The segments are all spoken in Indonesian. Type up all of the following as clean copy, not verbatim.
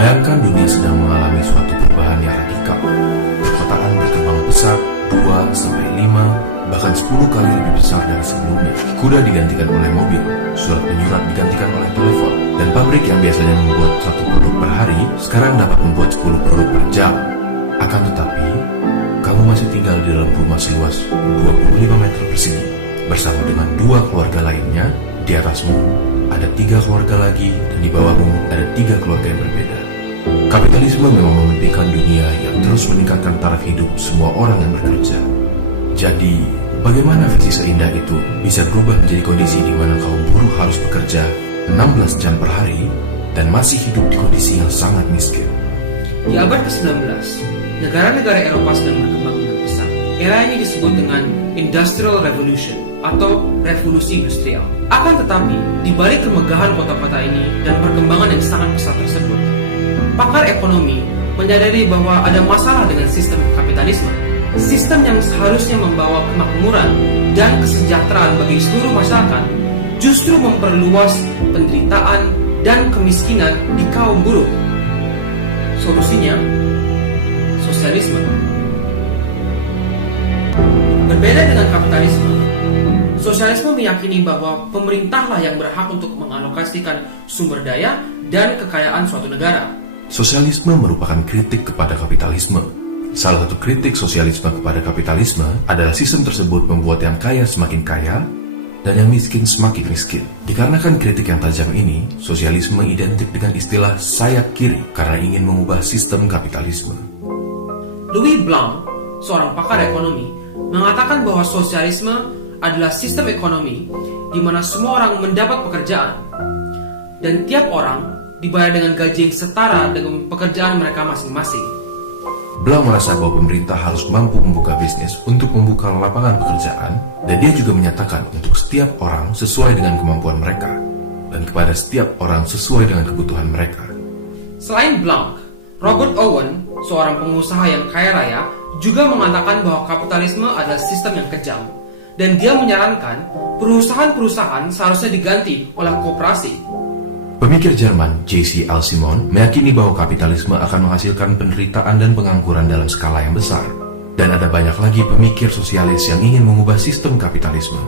Bayangkan dunia sedang mengalami suatu perubahan yang radikal. Perkotaan berkembang pesat 2-5, bahkan 10 kali lebih besar dari sebelumnya. Kuda digantikan oleh mobil, surat menyurat digantikan oleh telepon, dan pabrik yang biasanya membuat 1 produk per hari sekarang dapat membuat 10 produk per jam. Akan tetapi, kamu masih tinggal di dalam rumah seluas 25 meter persegi bersama dengan 2 keluarga lainnya. Di atasmu ada 3 keluarga lagi, dan di bawahmu ada 3 keluarga yang berbeda. Kapitalisme memang memimpikan dunia yang terus meningkatkan taraf hidup semua orang yang bekerja. Jadi, bagaimana visi seindah itu bisa berubah menjadi kondisi di mana kaum buruh harus bekerja 16 jam per hari dan masih hidup di kondisi yang sangat miskin? Di abad ke-19, negara-negara Eropa sedang berkembang dengan pesat. Era ini disebut dengan Industrial Revolution atau revolusi industrial. Akan tetapi, di balik kemegahan kota-kota ini dan perkembangan yang sangat pesat tersebut, pakar ekonomi menyadari bahwa ada masalah dengan sistem kapitalisme. Sistem yang seharusnya membawa kemakmuran dan kesejahteraan bagi seluruh masyarakat justru memperluas penderitaan dan kemiskinan di kaum buruh. Solusinya, sosialisme. Berbeda dengan kapitalisme, sosialisme meyakini bahwa pemerintahlah yang berhak untuk mengalokasikan sumber daya dan kekayaan suatu negara. Sosialisme merupakan kritik kepada kapitalisme. Salah satu kritik sosialisme kepada kapitalisme adalah sistem tersebut membuat yang kaya semakin kaya dan yang miskin semakin miskin. Dikarenakan kritik yang tajam ini, sosialisme identik dengan istilah sayap kiri karena ingin mengubah sistem kapitalisme. Louis Blanc, seorang pakar ekonomi, mengatakan bahwa sosialisme adalah sistem ekonomi di mana semua orang mendapat pekerjaan dan tiap orang dibayar dengan gaji yang setara dengan pekerjaan mereka masing-masing. Blanc merasa bahwa pemerintah harus mampu membuka bisnis untuk membuka lapangan pekerjaan, dan dia juga menyatakan untuk setiap orang sesuai dengan kemampuan mereka dan kepada setiap orang sesuai dengan kebutuhan mereka. Selain Blanc, Robert Owen, seorang pengusaha yang kaya raya, juga mengatakan bahwa kapitalisme adalah sistem yang kejam, dan dia menyarankan perusahaan-perusahaan seharusnya diganti oleh koperasi. Pemikir Jerman J.C. Alcimon meyakini bahwa kapitalisme akan menghasilkan penderitaan dan pengangguran dalam skala yang besar, dan ada banyak lagi pemikir sosialis yang ingin mengubah sistem kapitalisme.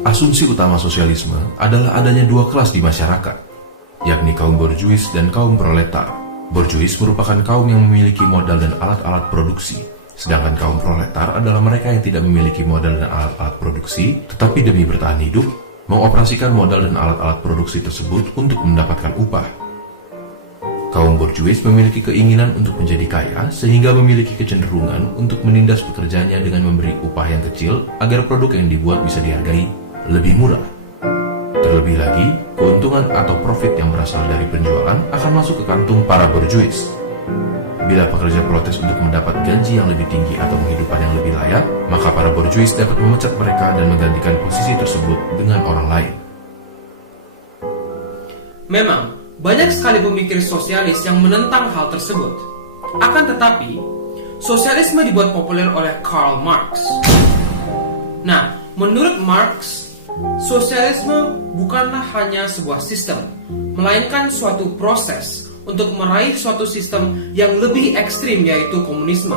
Asumsi utama sosialisme adalah adanya 2 kelas di masyarakat, yakni kaum borjuis dan kaum proletar. Borjuis merupakan kaum yang memiliki modal dan alat-alat produksi, sedangkan kaum proletar adalah mereka yang tidak memiliki modal dan alat-alat produksi, tetapi demi bertahan hidup, mengoperasikan modal dan alat-alat produksi tersebut untuk mendapatkan upah. Kaum borjuis memiliki keinginan untuk menjadi kaya sehingga memiliki kecenderungan untuk menindas pekerjaannya dengan memberi upah yang kecil agar produk yang dibuat bisa dihargai lebih murah. Terlebih lagi, keuntungan atau profit yang berasal dari penjualan akan masuk ke kantung para borjuis. Bila pekerja protes untuk mendapat gaji yang lebih tinggi atau penghidupan yang lebih layak, maka para borjuis dapat memecat mereka dan menggantikan posisi tersebut dengan orang lain. Memang, banyak sekali pemikir sosialis yang menentang hal tersebut. Akan tetapi, sosialisme dibuat populer oleh Karl Marx. Nah, menurut Marx, sosialisme bukanlah hanya sebuah sistem, melainkan suatu proses untuk meraih suatu sistem yang lebih ekstrim, yaitu komunisme.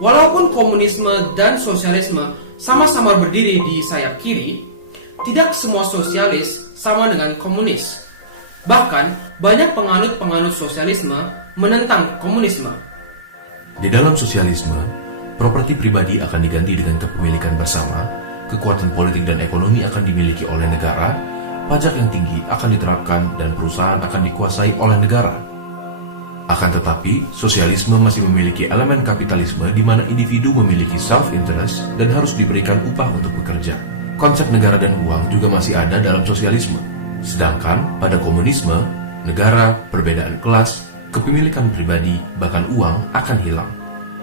Walaupun komunisme dan sosialisme sama-sama berdiri di sayap kiri, tidak semua sosialis sama dengan komunis. Bahkan, banyak penganut-penganut sosialisme menentang komunisme. Di dalam sosialisme, properti pribadi akan diganti dengan kepemilikan bersama, kekuatan politik dan ekonomi akan dimiliki oleh negara, pajak yang tinggi akan diterapkan dan perusahaan akan dikuasai oleh negara. Akan tetapi, sosialisme masih memiliki elemen kapitalisme di mana individu memiliki self-interest dan harus diberikan upah untuk bekerja. Konsep negara dan uang juga masih ada dalam sosialisme. Sedangkan pada komunisme, negara, perbedaan kelas, kepemilikan pribadi, bahkan uang akan hilang.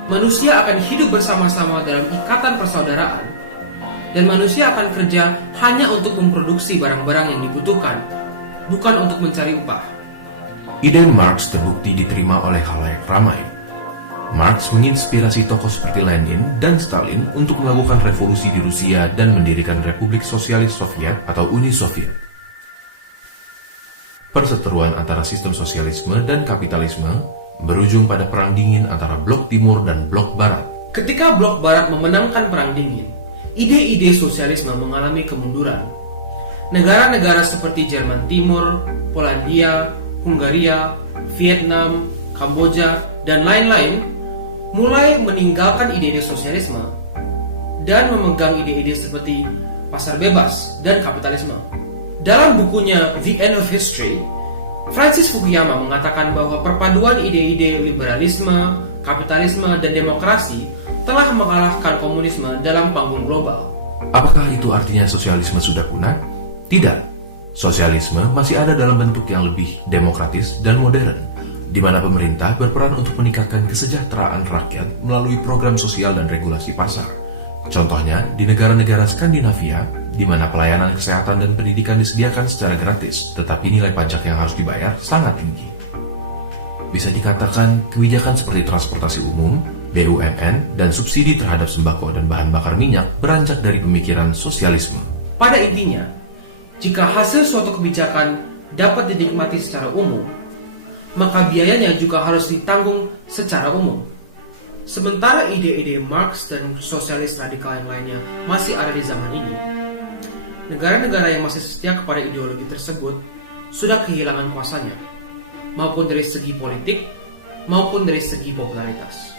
Manusia akan hidup bersama-sama dalam ikatan persaudaraan, dan manusia akan kerja hanya untuk memproduksi barang-barang yang dibutuhkan, bukan untuk mencari upah. Ide Marx terbukti diterima oleh khalayak ramai. Marx menginspirasi tokoh seperti Lenin dan Stalin untuk melakukan revolusi di Rusia dan mendirikan Republik Sosialis Soviet atau Uni Soviet. Perseteruan antara sistem sosialisme dan kapitalisme berujung pada perang dingin antara blok timur dan blok barat. Ketika blok barat memenangkan perang dingin, ide-ide sosialisme mengalami kemunduran. Negara-negara seperti Jerman Timur, Polandia, Hungaria, Vietnam, Kamboja, dan lain-lain mulai meninggalkan ide-ide sosialisme dan memegang ide-ide seperti pasar bebas dan kapitalisme. Dalam bukunya The End of History, Francis Fukuyama mengatakan bahwa perpaduan ide-ide liberalisme, kapitalisme, dan demokrasi telah mengalahkan komunisme dalam panggung global. Apakah itu artinya sosialisme sudah punah? Tidak. Sosialisme masih ada dalam bentuk yang lebih demokratis dan modern, di mana pemerintah berperan untuk meningkatkan kesejahteraan rakyat melalui program sosial dan regulasi pasar. Contohnya, di negara-negara Skandinavia, di mana pelayanan kesehatan dan pendidikan disediakan secara gratis, tetapi nilai pajak yang harus dibayar sangat tinggi. Bisa dikatakan, kebijakan seperti transportasi umum, BUMN, dan subsidi terhadap sembako dan bahan bakar minyak beranjak dari pemikiran sosialisme. Pada intinya, jika hasil suatu kebijakan dapat dinikmati secara umum, maka biayanya juga harus ditanggung secara umum. Sementara ide-ide Marx dan sosialis radikal yang lainnya masih ada di zaman ini, negara-negara yang masih setia kepada ideologi tersebut sudah kehilangan kuasanya, maupun dari segi politik maupun dari segi popularitas.